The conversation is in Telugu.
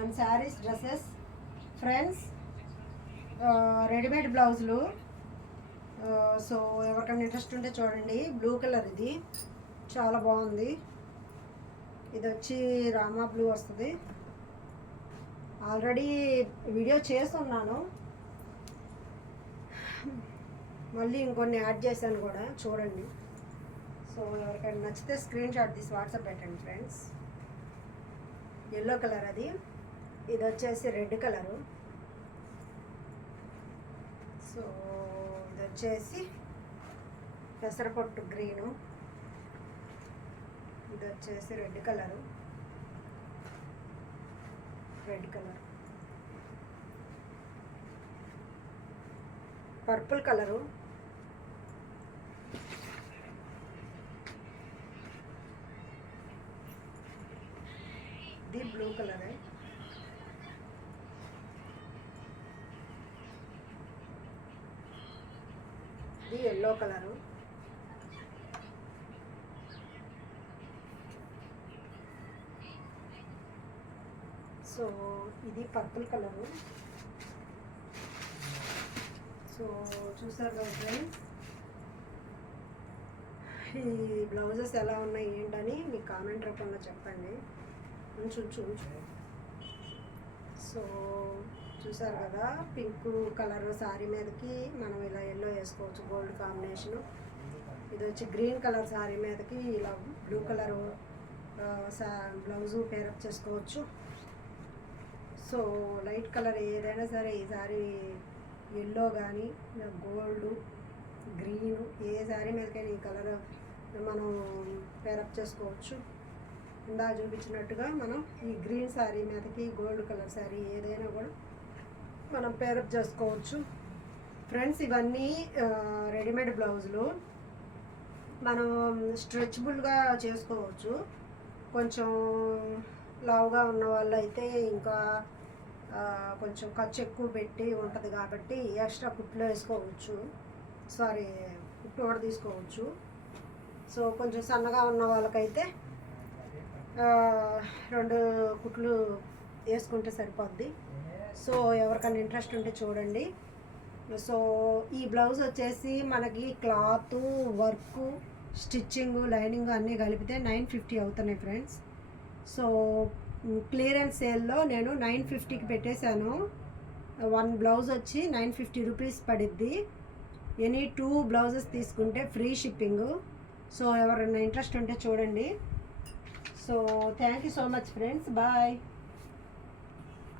And saris, dresses. Friends, readymade బ్లౌజులు. సో ఎవరికైనా ఇంట్రెస్ట్ ఉంటే చూడండి. బ్లూ కలర్, ఇది చాలా బాగుంది. ఇది వచ్చి రామా బ్లూ వస్తుంది. ఆల్రెడీ వీడియో చేస్తున్నాను, మళ్ళీ ఇంకొన్ని యాడ్ చేశాను కూడా, చూడండి. సో ఎవరికైనా నచ్చితే స్క్రీన్ షాట్ తీసి వాట్సాప్ పెట్టండి ఫ్రెండ్స్. ఎల్లో కలర్ అది. ఇది వచ్చేసి రెడ్ కలరు. సో ఇది వచ్చేసి పెసరపొట్టు గ్రీను. ఇది వచ్చేసి రెడ్ కలరు. Purple colour. ఇది బ్లూ కలర్. ఇది ఎల్లో కలరు. సో ఇది పర్పుల్ కలరు. సో చూసారు కదా ఫ్రెండ్స్, ఈ బ్లౌజెస్ ఎలా ఉన్నాయి ఏంటని మీ కామెంట్ రూపంలో చెప్పండి. ఉంచు. సో చూసారు కదా, పింక్ కలర్ శారీ మీదకి మనం ఇలా ఎల్లో వేసుకోవచ్చు, గోల్డ్ కాంబినేషను. ఇది వచ్చి గ్రీన్ కలర్ శారీ మీదకి ఇలా బ్లూ కలరు బ్లౌజు పేరప్ చేసుకోవచ్చు. సో లైట్ కలర్ ఏదైనా సరే, ఈ శారీ ఎల్లో కానీ గోల్డ్, గ్రీను, ఏ శారీ మీదకైనా ఈ కలర్ మనం పేరప్ చేసుకోవచ్చు. ఇందాక చూపించినట్టుగా మనం ఈ గ్రీన్ శారీ మీదకి గోల్డ్ కలర్ శారీ ఏదైనా కూడా మనం పేరప్ చేసుకోవచ్చు. ఫ్రెండ్స్, ఇవన్నీ రెడీమేడ్ బ్లౌజులు. మనం స్ట్రెచబుల్గా చేసుకోవచ్చు. కొంచెం లావుగా ఉన్న వాళ్ళు అయితే ఇంకా కొంచెం ఖర్చు ఎక్కువ పెట్టి ఉంటుంది కాబట్టి ఎక్స్ట్రా కుట్లు వేసుకోవచ్చు, కుట్లు కూడా తీసుకోవచ్చు. సో కొంచెం సన్నగా ఉన్న వాళ్ళకైతే 2 కుట్లు వేసుకుంటే సరిపోద్ది. సో ఎవరికైనా ఇంట్రెస్ట్ ఉంటే చూడండి. సో ఈ బ్లౌజ్ వచ్చేసి మనకి క్లాత్, వర్క్, స్టిచ్చింగ్, లైనింగ్ అన్నీ కలిపితే 950 అవుతున్నాయి ఫ్రెండ్స్. సో క్లియరెన్స్ సేల్లో నేను 950కి పెట్టేశాను. 1 బ్లౌజ్ వచ్చి 950 రూపీస్ పడిద్ది. ఎనీ 2 బ్లౌజెస్ తీసుకుంటే ఫ్రీ షిప్పింగ్. సో ఎవరైనా ఇంట్రెస్ట్ ఉంటే చూడండి. So thank you so much friends. Bye.